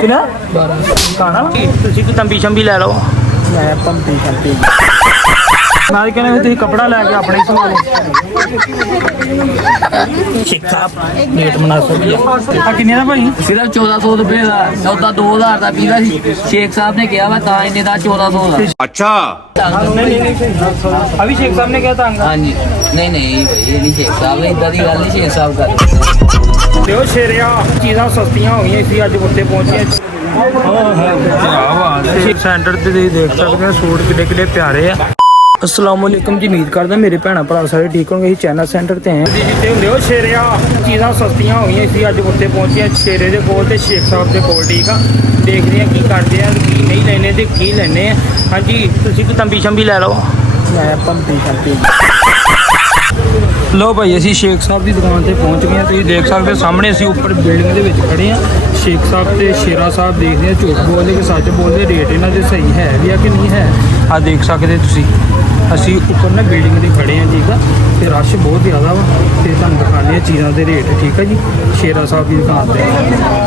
कितना 12 ਤੁਸੀਂ ਕੋਈ ਤੰਬੀ ਸ਼ੰਬੀ ਲੈ ਲਓ। ਮੈਂ ਤੰਬੀ ਸ਼ੰਬੀ ਨਾਲ ਕਹਿੰਦੇ ਤੁਸੀਂ ਕੱਪੜਾ ਲੈ ਕੇ ਆਪਣੇ ਸਮਾਨ शेख साहब रेट मुनासिब ही है। किन्ने दा भाई? सिर्फ 1400 रुपए का चौथा 2000 का पीला सी शेख साहब ने कहा वा इन्ने का 1400 का। अच्छा अभी शेख साहब ने क्या था? हाँ जी नहीं भाई ये नहीं शेख साहब ने इधर की गल नहीं शेख साहब कर देखो शेरिया चीज़ां सस्तियां हो गई इसी अज उत्ते पहुंचे सेंटर ते देख सकते हैं सूट किड्डे किड्डे प्यारे आ। अस्सलाम वालेकुम जी, उम्मीद करदा मेरे भैन भरा सारे ठीक होंगे। चैनल सेंटर ते हैं जिते हुंदे हो शेरिया चीज़ां सस्तियां हो गई इसी अज उत्ते पहुंचे शेरे दे कोल ते शेख साहब दे कोल। ठीक आ, देखदे हैं की करदे हैं की नहीं लेने ते की लेने। हाँ जी तुसीं कोई तंबी शंबी लै लो। मैं तंबी शंबी लो भाई असी शेख साहब की दुकान से पहुँच गए हैं। तुम देख सकते सामने असी उपर बिल्डिंग के खड़े हैं। शेख साहब तो शेरा साहब देखते हैं झूठ बोलते कि सच बोलते, रेट इन्हों के सही है भी कि नहीं है। आ देख सकते तुम असी उपर ना बिल्डिंग से खड़े हैं। ठीक है तो रश बहुत ज़्यादा वा तो तुम दिखाने चीज़ों के रेट। ठीक है जी शेरा साहब की दुकान पर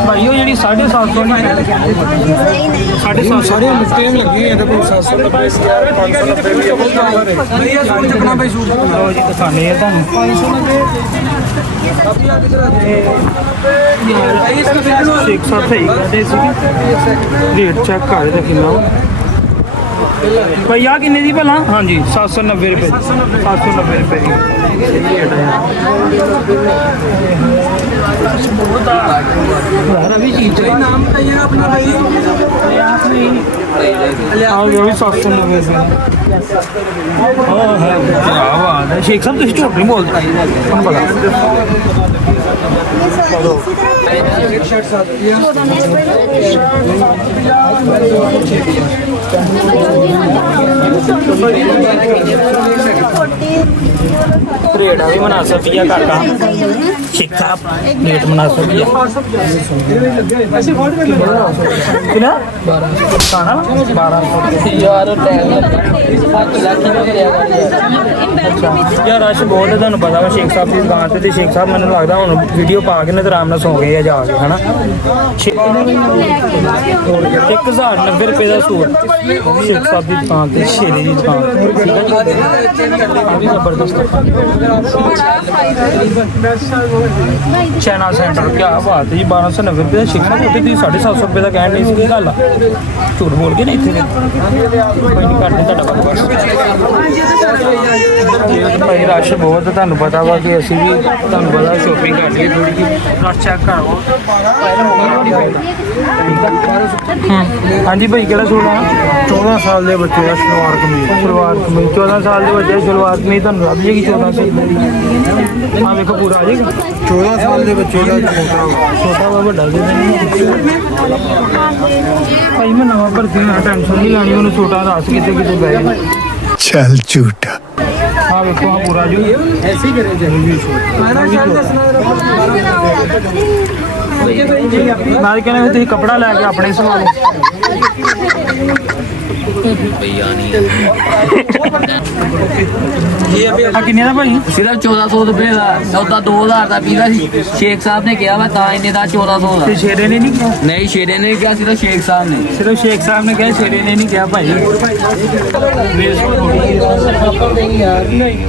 भाई वो जी 750 साढ़े मुफ्ते लगी हुई है। 790 दिखाने शेख साहब सही करते रेट चेक कर कितना भाई आ किन्ने दी भला? हाँ जी 790 रुपये 790 रुपये की भी चीज नाम अपना भाई 790 रुपये। शेख साहब तुम झूठ नहीं बोलते पता रेट भी मुनासिब ही है काका। शेख साहब रेट मुनासिब ही है। कितना 1200 यार यार रश बहुत है तुहानू पता वा शेख साहब की दुकान से। शेख साहब मैंने लगता हूँ वीडियो पा के तो आराम सौ गए जाके है ना। 1090 रुपये का सूट शेख साहब की दुकान से शेरे की दुकान जबरदस्त चैना सेंटर क्या बात है जी 1290 रुपये का शेख साहब होते 750 रुपये का कहने नहीं सी गल झूठ बोल के नहीं इतने कोई नहीं करते भाई रश बहुत तुहानू पता वा कि असी भी तुहानू पता शॉपिंग कर लिए थोड़ी जी रश चेक करो। हाँ जी भाई केड़ा सूट है? 14 साल के बच्चे का सलवार कमीज 14 साल के बच्चे सलवार कमीज तुहानू लभ जाएगी 14 साल। हाँ देखो पूरा आ जाएगा 14 साल के बच्चे का छोटा वा बड़ा दे भाई मैं नवा भर्ती टेंशन नहीं लानी मैंने छोटा रस कितने कितने बह चल झूठा। हाँ देखो हाँ पूरा जो ऐसे ही करें नाल कहने तुम कपड़ा लैके अपने सवाल किन्ने दा भाई? सिर्फ 1400 रुपए का चौथा 2000 का पीला सी शेख साहब ने कहा वा इन्ने का 1400 का। शेरे ने नहीं कहा? नहीं शेरे ने कहा सिर्फ शेख साहब ने। सिर्फ शेख साहब ने कहा शेरे ने नहीं कहा भाई। नहीं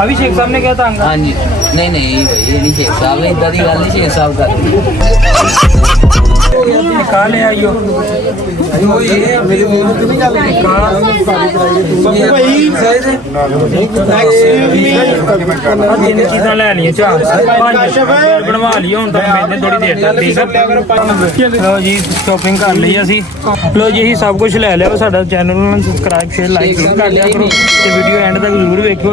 अभी शेख साहब ने क्या था? हाँ जी नहीं भाई ये नहीं शेख साहब ने इधर की गल नहीं शेख साहब कर निकाल ले आइयो जिन चीज़ां लैनियां चार बनवा लियो हूँ तो मैंने थोड़ी देर तक। ठीक है लो जी शॉपिंग कर ली असी। लो जी यही सब कुछ लै लिया। साडा चैनल सबसक्राइब शेयर लाइक कर लिया करो ते वीडियो एंड तक जरूर देखो।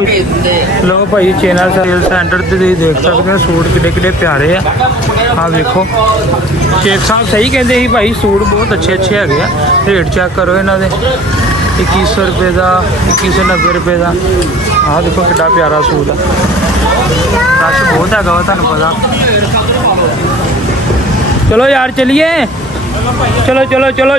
लो भाई चैनल सेल सेंटर ते देख सकते हैं सूट किड्डे किड्डे प्यारे आ। हाँ देखो शेख साहब सही कहते ही भाई सूट बहुत अच्छे अच्छे है। रेट चेक करो इन्हों के 2100 रुपये का 2190 रुपये का। हाँ देखो कितना प्यारा सूट है। रश बहुत है तुहानू पता। चलो यार चलिए ਚਲੋ ਚਲੋ ਚਲੋ ਚਲੋ